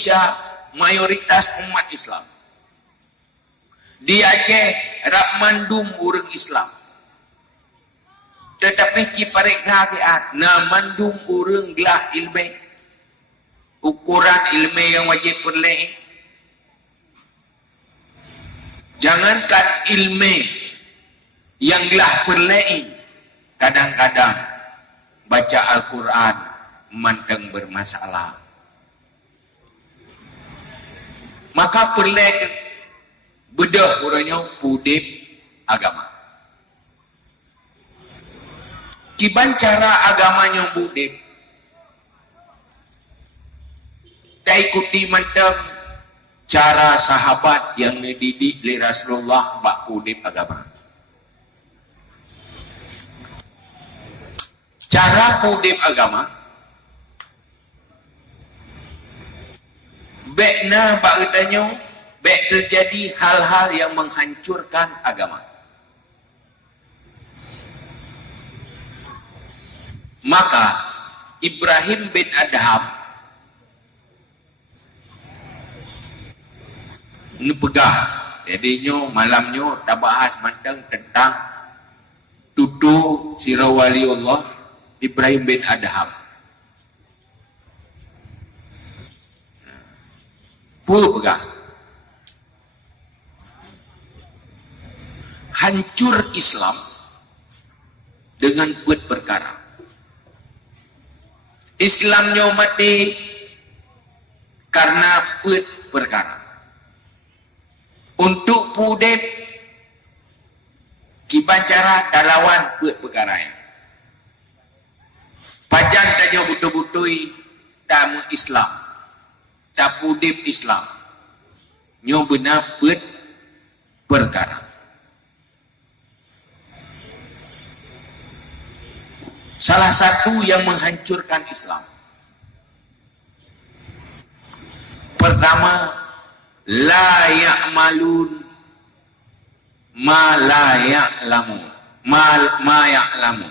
Indonesia mayoritas umat Islam. Di Aceh rap mandum orang Islam. Tetapi ciparek hakiat na mandum orang gelah ilmu. Ukuran ilmu yang wajib perleh. Jangankan ilmu yang gelah perleh, kadang-kadang baca Al-Quran mandang bermasalah. Maka perleh bedah orangnya pudip agama. Kiban cara agamanya pudip, tak ikuti mantap cara sahabat yang dididik oleh Rasulullah bak pudip agama. Cara pudip agama bekna bak katanya bek terjadi hal-hal yang menghancurkan agama. Maka Ibrahim bin Adham nepegah, jadinya malamnya tak bahas mantang tentang tutu sirah wali Allah Ibrahim bin Adham. Pegah hancur Islam dengan buat perkara. Islamnya mati karena buat perkara. Untuk pudip kiban cara talawan buat perkara yang pajang tanya betul-betul tamu Islam, tak pudip Islam, nyo benar buat perkara. Salah satu yang menghancurkan Islam. Pertama, la ya'malun ma la ya'lamu. Ma ya'lamu.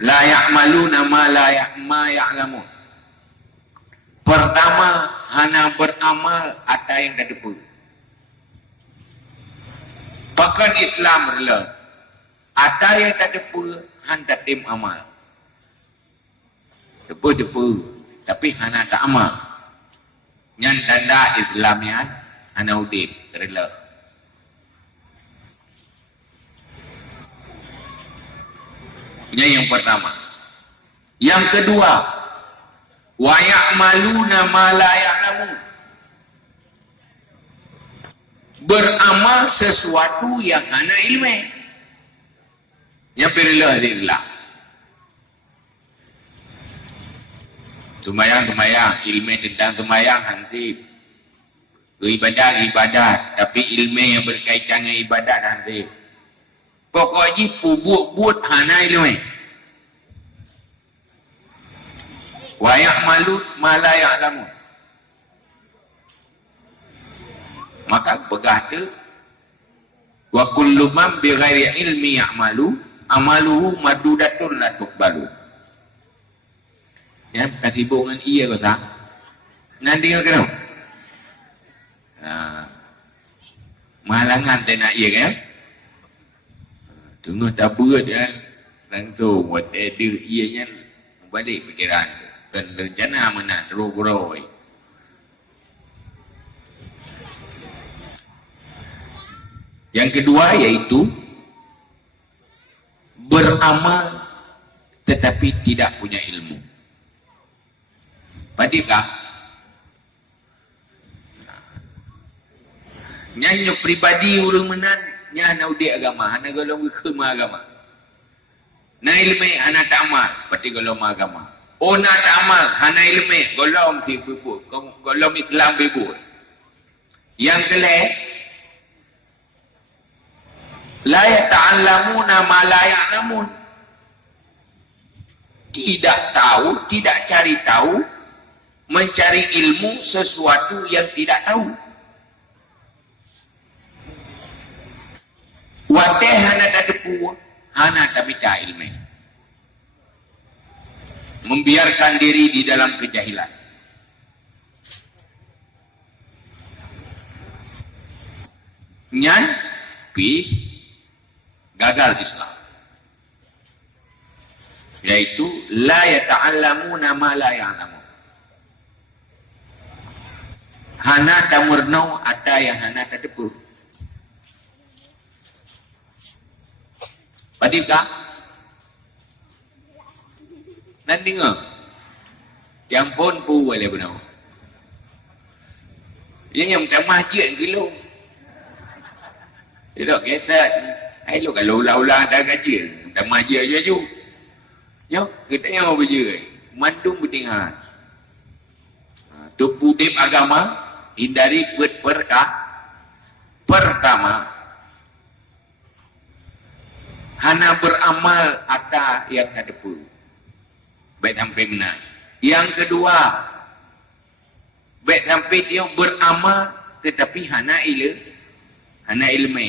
La ya'maluna ma ya'lamu. Pertama, hana beramal atau yang tak depu. Bahkan Islam rela. Atau yang tak depu, hana tim amal. Depu-depu. Tapi hana tak amal. Yang tanda Islamnya hana udip. Rela. Ini yang pertama. Yang kedua, wa ya'maluna ma la ya'lamun. Beramal sesuatu yang hana ilmu. Yang perilah adalah tumayang, ilmu tentang tumayang nanti ibadat, tapi ilmu yang berkaitan dengan ibadat nanti. Pokoknya buat hana ilmu. Wa ya'malu ma la ya'lamun. Maka begah tu wa kullu man bi ghairi ilmi ya'malu amaluhu madudatun la tuqbalu. Ya, tak sibuk dengan iya kau tak? Nanti kau kena. Malangan tak nak iya kan? Tunggu tak buat kan? Langsung buat ada ianya balik fikiran. Dan rencana mana terus-terus. Yang kedua yaitu beramal tetapi tidak punya ilmu. Padikah? Nyanyi pribadi orang menan nyana udi agama, hana golong kema agama. Na ilmu hana tak amal, berarti golong agama. Oh na tak amal, hana ilmu, golong si bubur, golong Islam bubur. Yang kelih, la yata'allamuna ma la ya'lamun. Tidak tahu, tidak cari tahu, mencari ilmu sesuatu yang tidak tahu. Wateh hana tak tepu, hana tak minta ilmu. membiarkan diri di dalam kejahilan. Nyan pi gagal Islam, yaitu la yata'allamuna ma la ya'lamun. Hana tamurnau ata yang hana tadepu. Padika nan dengar yang pun pu boleh benar. Yang tamah je kilo. Itu kita ai lo kalau laula dah gaji tamah je ju. Yo kita yang beje mandung bertinggal. Tu pudip agama hindari pertama hana beramal ata yang tadepu. Baik sampai benar. Yang kedua, baik sampai dia beramal tetapi hana ilmu.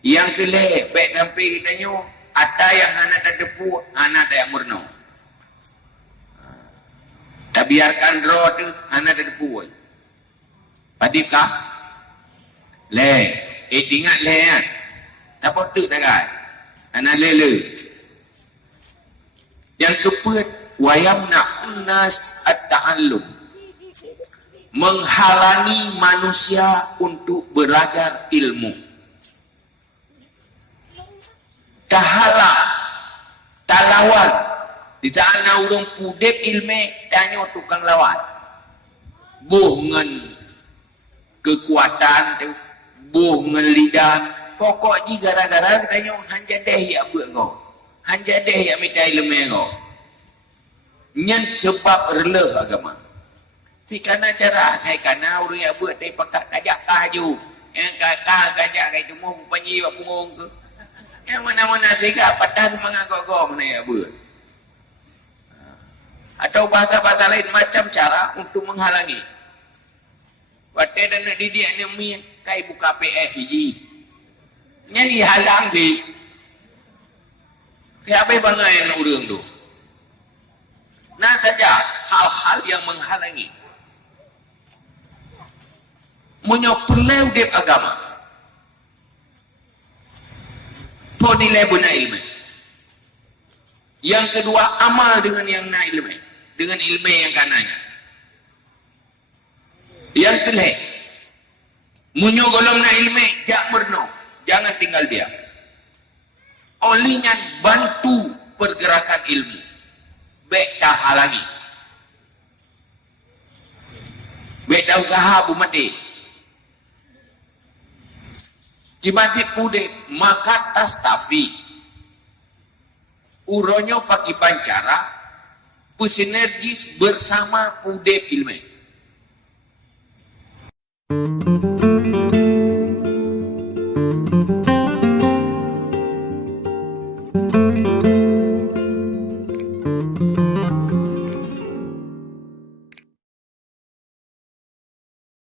Yang kelih, baik sampai kitanya ata yang hana tadepu, hana tak murno. Tak biarkan roh tu hana tadepu. Padikah? Ingat kan? Tak patut tak kan? Hana lele. Yang keempat, wayamna'un nas at-ta'allum, menghalangi manusia untuk belajar ilmu. Tahala talawan di sana urung pudip ilmu tanya tukang lawan buh ngan kekuatan tu, buh ngan lidah, pokoknya gara-gara tanya hanja deh ya buat kau, hanja deh ya minta ilmu kau. Nyen sebab releh agama. Si kana cara saya kana urang yang buat dai pakat kajak kaju. Yang kajak kai cuma panyi buat punggung ke. Yang mana-mana sehingga patah semangat gok-gok mana ya buat. Atau bahasa-bahasa lain macam cara untuk menghalangi. Batai dan nak didik ni mi kai buka PF hiji. Nyen dihalang si. Siapa bangai nak urang tu? Nah saja hal-hal yang menghalangi menyopeleu dep agama po nilai guna ilmu. Yang kedua, amal dengan yang na ilmu, dengan ilmu yang kananya. Yang kelih, menyogolong na ilmu jak merno, jangan tinggal diam. Olinya bantu pergerakan ilmu, baik tak halangi. Baik tak usaha bumati. Jibati pude maka tastafi. Uronyo pakai pancara, bersinergis bersama pude ilmu.